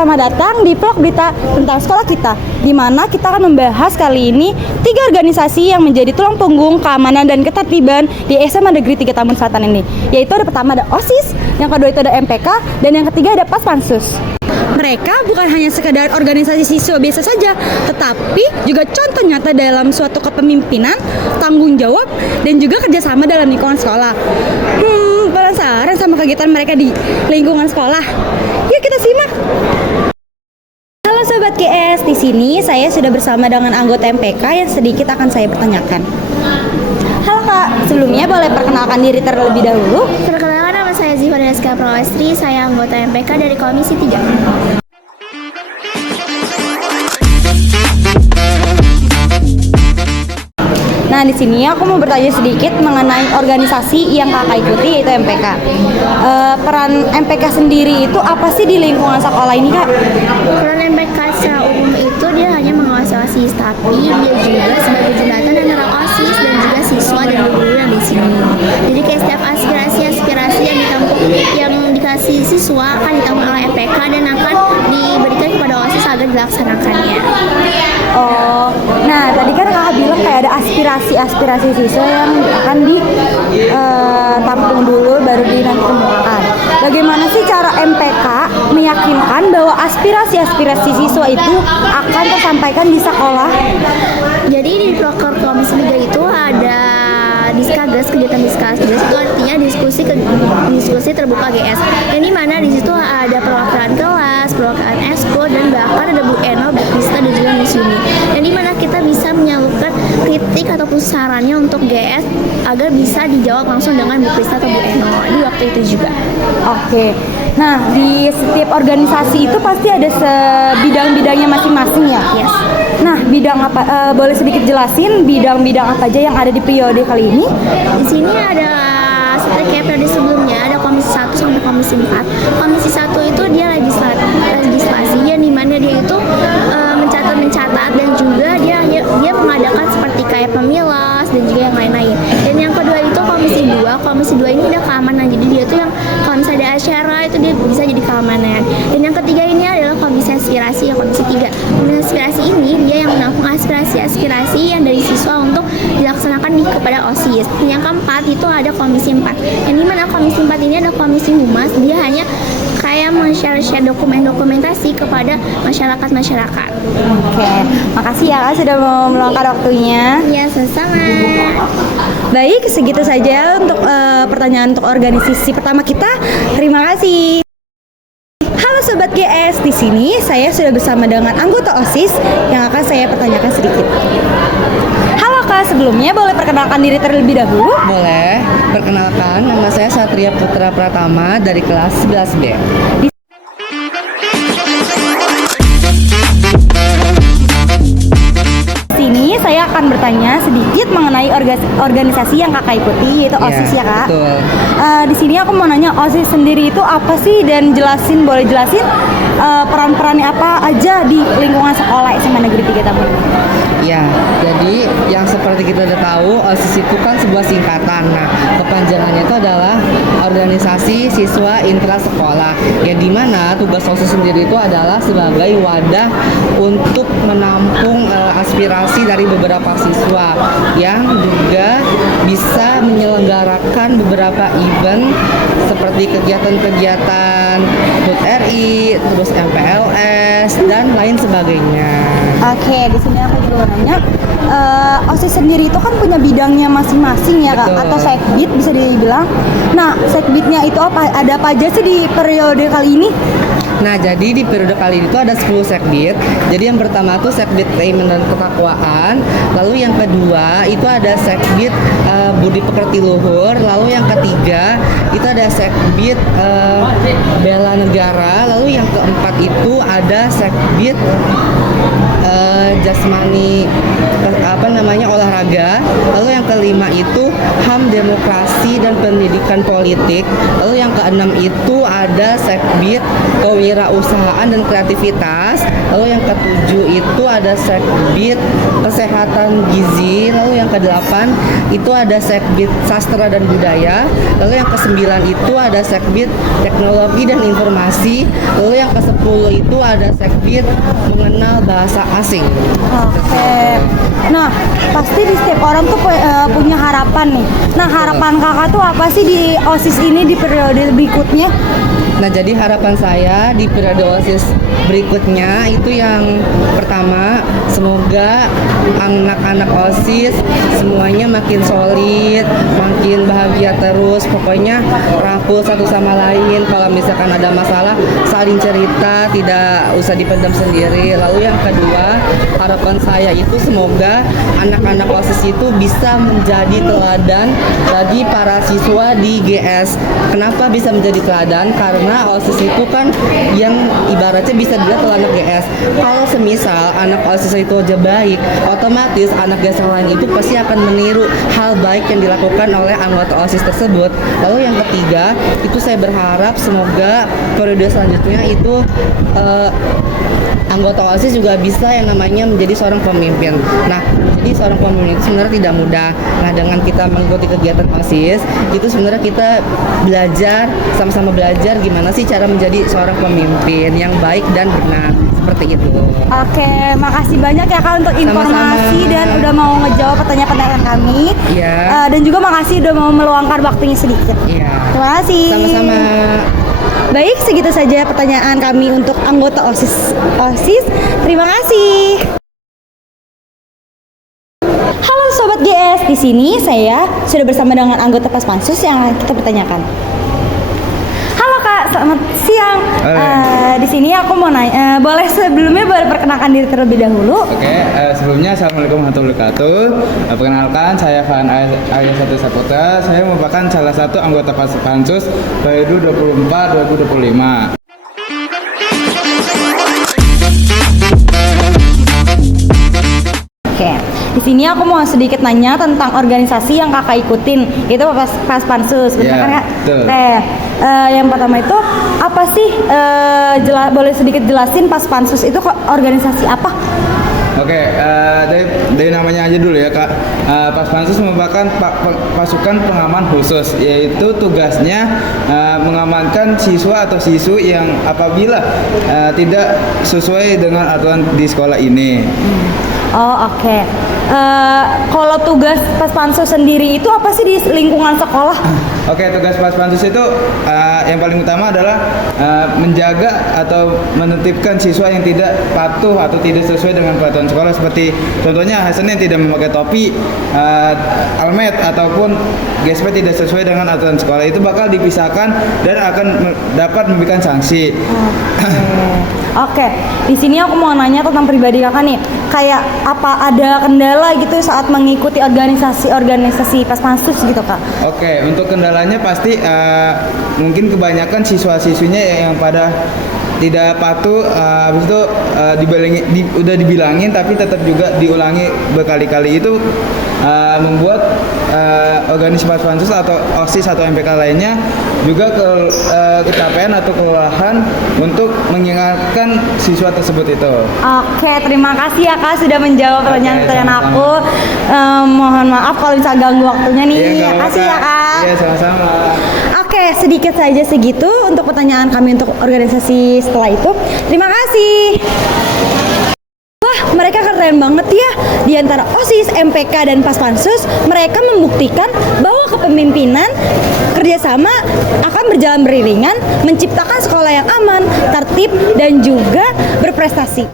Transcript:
Selamat datang di vlog berita tentang sekolah kita, di mana kita akan membahas kali ini 3 organisasi yang menjadi tulang punggung keamanan dan ketertiban di SMA Negeri 3 Tambun Selatan ini. Yaitu ada pertama ada OSIS, yang kedua itu ada MPK, dan yang ketiga ada Paspansus. Mereka bukan hanya sekedar organisasi siswa biasa saja, tetapi juga contoh nyata dalam suatu kepemimpinan, tanggung jawab, dan juga kerjasama dalam lingkungan sekolah. Penasaran sama kegiatan mereka di lingkungan sekolah? Yuk kita simak! Halo Sobat GS, di sini saya sudah bersama dengan anggota MPK yang sedikit akan saya pertanyakan. Halo Kak, sebelumnya boleh perkenalkan diri terlebih dahulu? Perkenalkan, nama saya Ziva Deska Prawestri, saya anggota MPK dari Komisi 3. Nah, di sini aku mau bertanya sedikit mengenai organisasi yang Kakak ikuti, yaitu MPK. Peran MPK sendiri itu apa sih di lingkungan sekolah ini, Kak? Peran MPK secara umum itu dia hanya mengawasi OSIS, tapi dia juga sebagai jembatan antara OSIS dan juga siswa dan guru yang di sini. Jadi kayak setiap aspirasi yang yang dikasih siswa akan ditanggung oleh MPK dan akan diberikan kepada OSIS agar dilaksanakannya. Oh, nah tadi kan Kakak bilang kayak ada aspirasi siswa yang akan ditampung dulu baru dikemukakan. Bagaimana sih cara MPK meyakinkan bahwa aspirasi siswa itu akan tersampaikan di sekolah? Jadi di proker Komisi 3 itu ada Diskagas, kegiatan Diskagas itu artinya diskusi terbuka GS. Yang dimana di situ ada perwakilan kelas, perwakilan esko, dan bahkan ada Bu Eno, Bu Krista, dan juga Miss Yuni. Yang dimana kita bisa menyalurkan kritik ataupun sarannya untuk GS agar bisa dijawab langsung dengan Bu Krista atau Bu Eno di waktu itu juga. Oke. Nah, di setiap organisasi itu pasti ada bidang-bidangnya masing-masing ya? Yes. Nah, bidang apa? Boleh sedikit jelasin bidang-bidang apa aja yang ada di periode kali ini? Di sini ada seperti kayak periode sebelumnya ada Komisi 1 sampai Komisi 4. Komisi 1 itu dia legislasi yang dimana dia itu mencatat dan juga dia mengadakan seperti kayak pemilas dan juga yang lain-lain. Dan yang kedua itu Komisi 2. Komisi 2 ini udah keamanan, jadi dia tuh yang kalau misalnya ada acara itu dia bisa jadi keamanan. Dan yang ketiga ini adalah Komisi Aspirasi, yang Komisi 3. Komisi Aspirasi ini dia yang menampung aspirasi yang dari siswa untuk dilaksanakan kepada OSIS. Yang keempat itu ada Komisi 4. Yang dimana Komisi 4 ini ada Komisi Humas, dia hanya kayak men-share dokumentasi kepada masyarakat. Oke, makasih ya Kak sudah mau meluangkan waktunya. Ya, sama-sama. Baik, segitu saja untuk pertanyaan untuk organisasi pertama kita. Terima kasih. Halo Sobat GS, di sini saya sudah bersama dengan anggota OSIS yang akan saya pertanyakan sedikit. Halo Kak, sebelumnya boleh perkenalkan diri terlebih dahulu? Boleh, perkenalkan nama saya Satria Putra Pratama dari kelas 11B. Di sini saya akan bertanya sedikit mengenai organisasi yang Kakak ikuti, yaitu OSIS ya Kak. Betul. Di sini aku mau nanya OSIS sendiri itu apa sih, dan boleh jelasin peran-perannya apa aja di lingkungan sekolah SMA Negeri 3 Tambun. Ya, jadi yang seperti kita udah tahu, OSIS itu kan sebuah singkatan. Nah, kepanjangannya itu adalah Organisasi Siswa Intra Sekolah. Yang dimana tugas OSIS sendiri itu adalah sebagai wadah untuk menampung aspirasi dari beberapa siswa yang juga bisa menyelenggarakan beberapa event seperti kegiatan-kegiatan HUT RI, terus MPLS, dan lain sebagainya. Oke, di sini aku juga mau nanya, OSIS sendiri itu kan punya bidangnya masing-masing ya Kak, Betul. atau sekbid bisa dibilang. Nah, sekbidnya itu ada apa aja sih di periode kali ini? Nah, jadi di periode kali ini tuh ada 10 sekbid. Jadi yang pertama tuh sekbid keimanan dan ketakwaan. Lalu yang kedua itu ada sekbid budi pekerti luhur. Lalu yang ketiga itu ada sekbid bela negara. Lalu yang keempat itu ada sekbid jasmani olahraga. Lalu yang kelima itu HAM demokrasi dan pendidikan politik. Lalu yang keenam itu ada sekbid kewirausahaan dan kreativitas. Lalu yang ketujuh itu ada sekbid kesehatan gizi. Lalu yang kedelapan itu ada sekbid sastra dan budaya. Lalu yang kesembilan itu ada sekbid teknologi dan informasi. Lalu yang kesepuluh itu ada sekbid mengenal bahasa asing. Oke. Nah, pasti di setiap orang tuh punya harapan nih. Nah, harapan kakak tuh apa sih di OSIS ini di periode berikutnya? Nah, jadi harapan saya di periode OSIS berikutnya itu yang pertama, semoga anak-anak OSIS semuanya makin solid, makin bahagia terus, pokoknya rangkul satu sama lain. Kalau misalkan ada masalah, saling cerita, tidak usah dipendam sendiri. Lalu yang kedua, harapan saya itu semoga anak-anak OSIS itu bisa menjadi teladan bagi para siswa di GS. Kenapa bisa menjadi teladan? Karena OSIS itu kan yang ibaratnya bisa dilihat oleh anak GS. Kalau semisal anak OSIS itu aja baik, otomatis anak GS yang lain itu pasti akan meniru hal baik yang dilakukan oleh anggota OSIS tersebut. Lalu yang ketiga, itu saya berharap semoga periode selanjutnya itu anggota OSIS juga bisa yang namanya menjadi seorang pemimpin. Nah, jadi seorang pemimpin itu sebenarnya tidak mudah. Nah, dengan kita mengikuti kegiatan OSIS, itu sebenarnya kita belajar, sama-sama belajar gimana sih cara menjadi seorang pemimpin yang baik dan benar. Seperti itu. Oke, makasih banyak ya Kak untuk informasi Sama-sama. dan udah mau ngejawab pertanyaan-pertanyaan kami. Iya. Dan juga makasih udah mau meluangkan waktunya sedikit. Iya. Terima kasih. Sama-sama. Baik, segitu saja pertanyaan kami untuk anggota OSIS. Terima kasih. Halo Sobat GS, di sini saya sudah bersama dengan anggota Paspansus yang akan kita pertanyakan. Halo Kak, selamat siang. Di sini aku mau nanya, boleh sebelumnya perkenalkan diri terlebih dahulu? Oke, sebelumnya Assalamualaikum warahmatullahi wabarakatuh. Perkenalkan, saya Farhan Arya Satu Saputra. Saya merupakan salah satu anggota Paspansus periode 24-2025. Oke, di sini aku mau sedikit nanya tentang organisasi yang kakak ikutin, itu Paspansus, benar Iya, kan Kak? betul. Yang pertama itu apa sih? Boleh sedikit jelasin Paspansus itu organisasi apa? Oke, dari namanya aja dulu ya Kak. Paspansus merupakan pasukan pengaman khusus, yaitu tugasnya mengamankan siswa atau siswi yang apabila tidak sesuai dengan aturan di sekolah ini. Oh oke. Kalau tugas Paspansus sendiri itu apa sih di lingkungan sekolah? Oke, tugas Paspansus itu yang paling utama adalah menjaga atau menertibkan siswa yang tidak patuh atau tidak sesuai dengan peraturan sekolah, seperti contohnya Hasan yang tidak memakai topi, almet ataupun GSP tidak sesuai dengan aturan sekolah, itu bakal dipisahkan dan akan dapat memberikan sanksi. Oke, di sini aku mau nanya tentang pribadi kakak nih. Kayak apa ada kendala gitu saat mengikuti organisasi Paspansus gitu kak? Oke, untuk kendalanya pasti mungkin kebanyakan siswa-siswinya yang pada tidak patuh, habis itu udah dibilangin tapi tetap juga diulangi berkali-kali, itu membuat organisasi Paspansus atau OSIS atau MPK lainnya juga kecapean atau kelelahan untuk mengingatkan siswa tersebut itu. Oke, terima kasih ya kak sudah menjawab pertanyaan-pertanyaan aku. Mohon maaf kalau bisa ganggu waktunya nih. Iya, nggak Makasih ya apa-apa. kak. Iya, sama-sama. Oke, sedikit saja segitu untuk pertanyaan kami untuk organisasi setelah itu. Terima kasih. Wah, mereka keren banget ya. Di antara OSIS, MPK, dan Paspansus, mereka membuktikan bahwa kepemimpinan kerjasama akan berjalan beriringan, menciptakan sekolah yang aman, tertib, dan juga berprestasi.